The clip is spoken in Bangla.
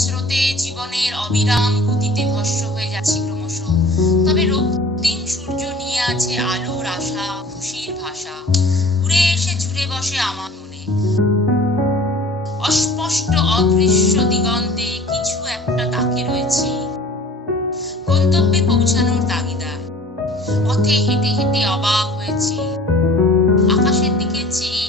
স্রোতে জীবনের অবিরাম গতিতে ভস্ম হয়ে যাচ্ছি ক্রমশ। তবে রক্তিম সূর্য নিয়ে আছে আলোর আশা, খুশির ভাষা, উড়ে এসে জুড়ে বসে আমার মনে। অস্পষ্ট অদৃশ্য দিগন্তে কিছু একটা তাকে রয়েছি, গন্তব্যে পৌঁছানোর তাগিদা। পথে হেঁটে হেঁটে অবাক হয়েছি, আকাশের দিকে চেয়ে